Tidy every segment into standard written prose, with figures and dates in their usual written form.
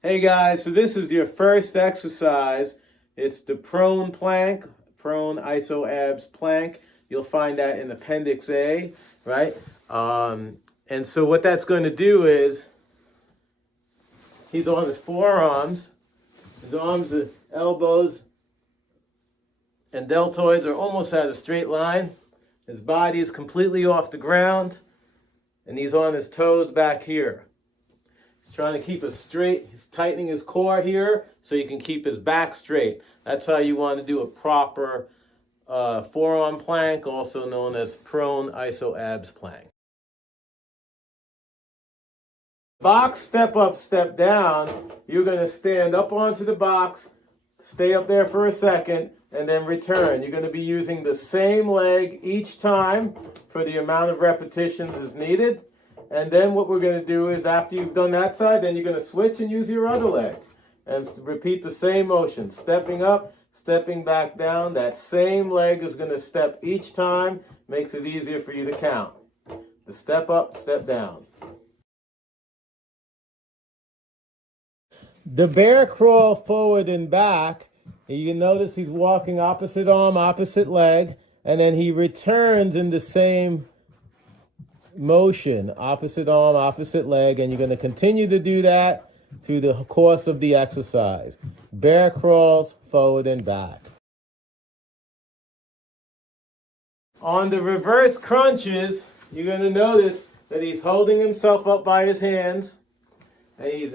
Hey guys, so this is your first exercise. It's the prone plank, prone iso abs plank. You'll find that in Appendix A, right? And so what that's going to do is he's on his forearms. His arms, elbows, and deltoids are almost at a straight line. His body is completely off the ground, and he's on his toes back here. He's trying to keep us straight. He's tightening his core here so he can keep his back straight. That's how you want to do a proper forearm plank, also known as prone iso abs plank. Box, step up, step down. You're going to stand up onto the box, stay up there for a second, and then return. You're going to be using the same leg each time for the amount of repetitions as needed. And then what we're going to do is after you've done that side, then you're going to switch and use your other leg. And repeat the same motion. Stepping up, stepping back down. That same leg is going to step each time. Makes it easier for you to count. The step up, step down. The bear crawl forward and back. You can notice he's walking opposite arm, opposite leg. And then he returns in the same motion, opposite arm, opposite leg, and you're going to continue to do that through the course of the exercise. Bear crawls forward and back. On the reverse crunches, you're going to notice that he's holding himself up by his hands, and he's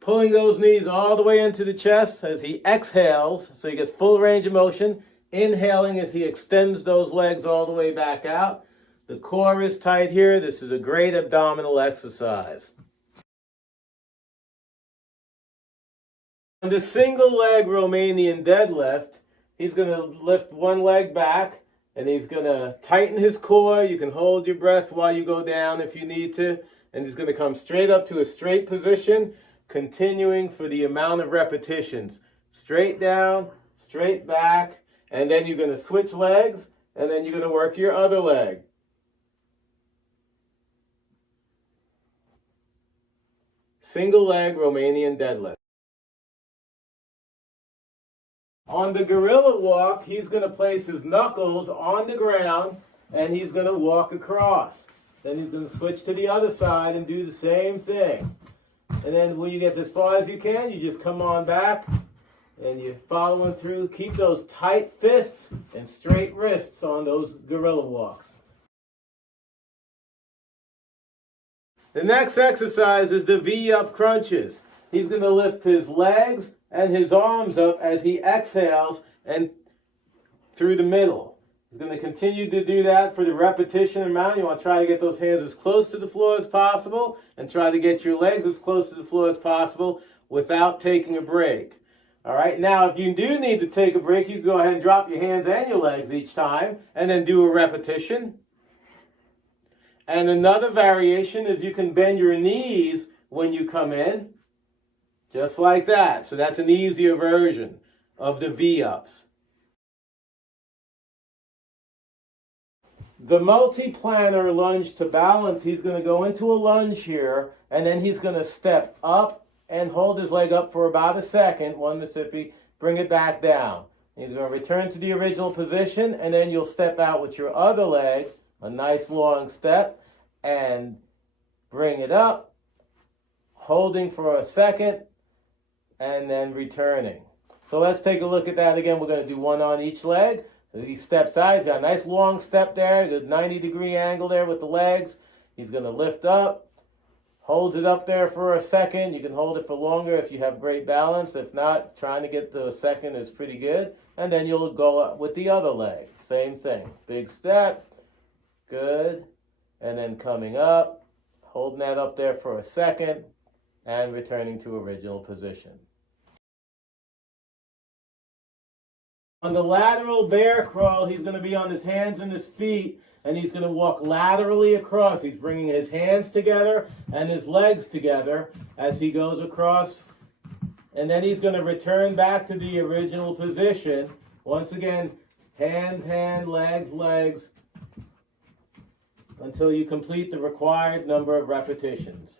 pulling those knees all the way into the chest as he exhales, so he gets full range of motion, inhaling as he extends those legs all the way back out. The core is tight here. This is a great abdominal exercise. On the single leg Romanian deadlift, he's going to lift one leg back and he's going to tighten his core. You can hold your breath while you go down if you need to. And he's going to come straight up to a straight position, continuing for the amount of repetitions. Straight down, straight back, and then you're going to switch legs and then you're going to work your other leg. Single leg Romanian deadlift. On the gorilla walk, he's going to place his knuckles on the ground and he's going to walk across. Then he's going to switch to the other side and do the same thing. And then when you get as far as you can, you just come on back and you're following through. Keep those tight fists and straight wrists on those gorilla walks. The next exercise is the VUp crunches. He's going to lift his legs and his arms up as he exhales and through the middle. He's going to continue to do that for the repetition amount. You want to try to get those hands as close to the floor as possible and try to get your legs as close to the floor as possible without taking a break. All right, now if you do need to take a break, you can go ahead and drop your hands and your legs each time and then do a repetition. And another variation is you can bend your knees when you come in, just like that. So that's an easier version of the V-ups. The MultiPlanner lunge to balance, he's going to go into a lunge here, and then he's going to step up and hold his leg up for about a second, one Mississippi, bring it back down. He's going to return to the original position, and then you'll step out with your other leg, a nice long step, and bring it up, holding for a second, and then returning. So let's take a look at that again. We're going to do one on each leg. So he steps out. He's got a nice long step there, good 90-degree angle there with the legs. He's going to lift up, holds it up there for a second. You can hold it for longer if you have great balance. If not, trying to get to a second is pretty good. And then you'll go up with the other leg. Same thing. Big step. Good. And then coming up, holding that up there for a second, and returning to original position. On the lateral bear crawl, he's going to be on his hands and his feet, and he's going to walk laterally across. He's bringing his hands together and his legs together as he goes across. And then he's going to return back to the original position. Once again, hands, legs, legs, until you complete the required number of repetitions.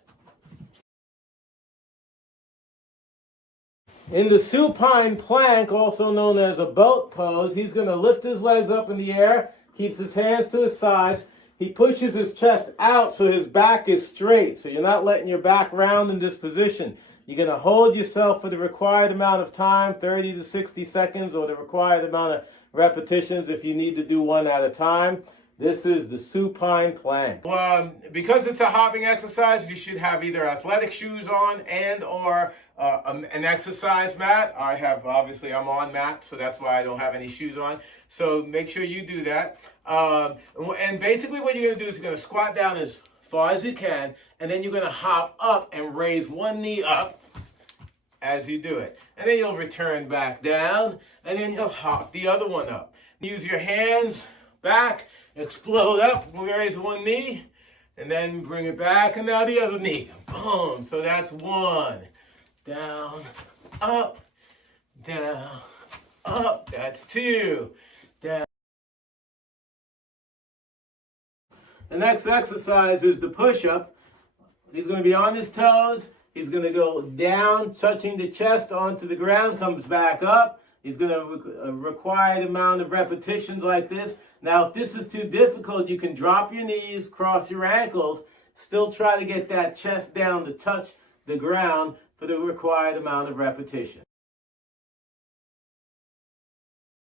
In the supine plank, also known as a boat pose, he's going to lift his legs up in the air, keeps his hands to his sides. He pushes his chest out so his back is straight. So you're not letting your back round in this position. You're going to hold yourself for the required amount of time, 30 to 60 seconds, or the required amount of repetitions if you need to do one at a time. This is the supine plank. Because it's a hopping exercise, you should have either athletic shoes on and or an exercise mat. I'm on mat, so that's why I don't have any shoes on. So make sure you do that. And basically what you're going to do is you're going to squat down as far as you can, and then you're going to hop up and raise one knee up as you do it. And then you'll return back down, and then you'll hop the other one up. Use your hands back, explode up, raise one knee, and then bring it back, and now the other knee. Boom. So that's one. Down, up, down, up. That's two. Down. The next exercise is the push-up. He's going to be on his toes. He's going to go down, touching the chest onto the ground, comes back up. He's going to require an amount of repetitions like this. Now, if this is too difficult, you can drop your knees, cross your ankles, still try to get that chest down to touch the ground for the required amount of repetition.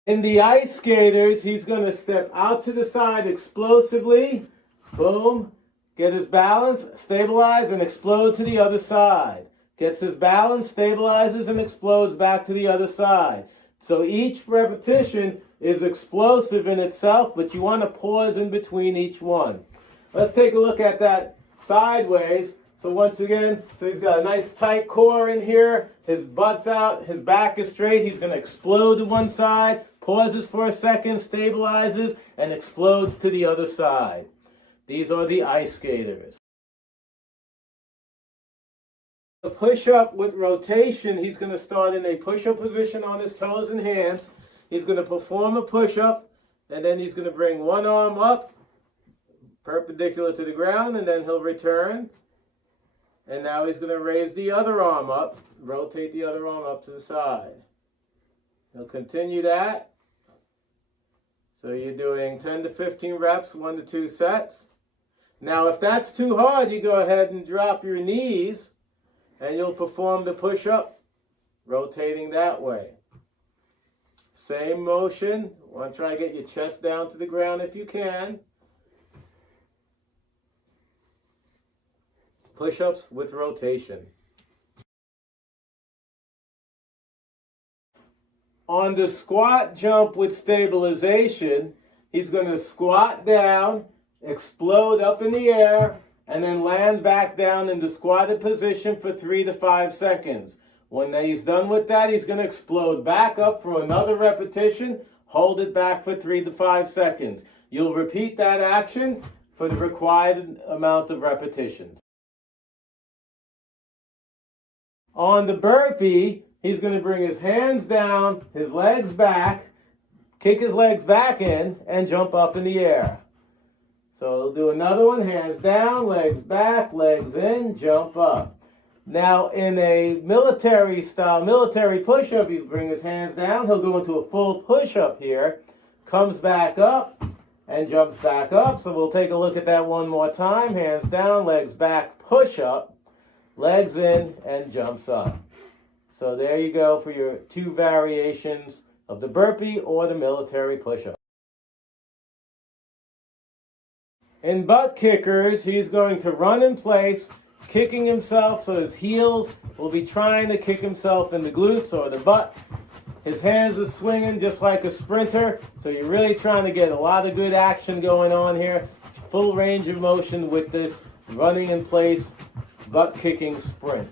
In the ice skaters, he's going to step out to the side explosively. Boom. Get his balance, stabilize, and explode to the other side. Gets his balance, stabilizes, and explodes back to the other side. So each repetition is explosive in itself, but you want to pause in between each one. Let's take a look at that sideways. So once again, so he's got a nice tight core in here. His butt's out, his back is straight. He's going to explode to one side, pauses for a second, stabilizes, and explodes to the other side. These are the ice skaters. A push-up with rotation, he's going to start in a push-up position on his toes and hands. He's going to perform a push-up, and then he's going to bring one arm up, perpendicular to the ground, and then he'll return. And now he's going to raise the other arm up, rotate the other arm up to the side. He'll continue that. So you're doing 10 to 15 reps, 1 to 2 sets. Now, if that's too hard, you go ahead and drop your knees, and you'll perform the push-up, rotating that way. Same motion. Want to try to get your chest down to the ground if you can. Push-ups with rotation. On the squat jump with stabilization, he's going to squat down, explode up in the air, and then land back down in the squatted position for 3 to 5 seconds. When he's done with that, he's going to explode back up for another repetition, hold it back for 3 to 5 seconds. You'll repeat that action for the required amount of repetitions. On the burpee, he's going to bring his hands down, his legs back, kick his legs back in, and jump up in the air. So he'll do another one, hands down, legs back, legs in, jump up. Now in a military push-up, he'll bring his hands down, he'll go into a full push-up here, comes back up, and jumps back up. So we'll take a look at that one more time, hands down, legs back, push-up, legs in, and jumps up. So there you go for your 2 variations of the burpee or the military push-up. In butt kickers, he's going to run in place, kicking himself, so his heels will be trying to kick himself in the glutes or the butt. His hands are swinging just like a sprinter, so you're really trying to get a lot of good action going on here. Full range of motion with this running in place, butt kicking sprint.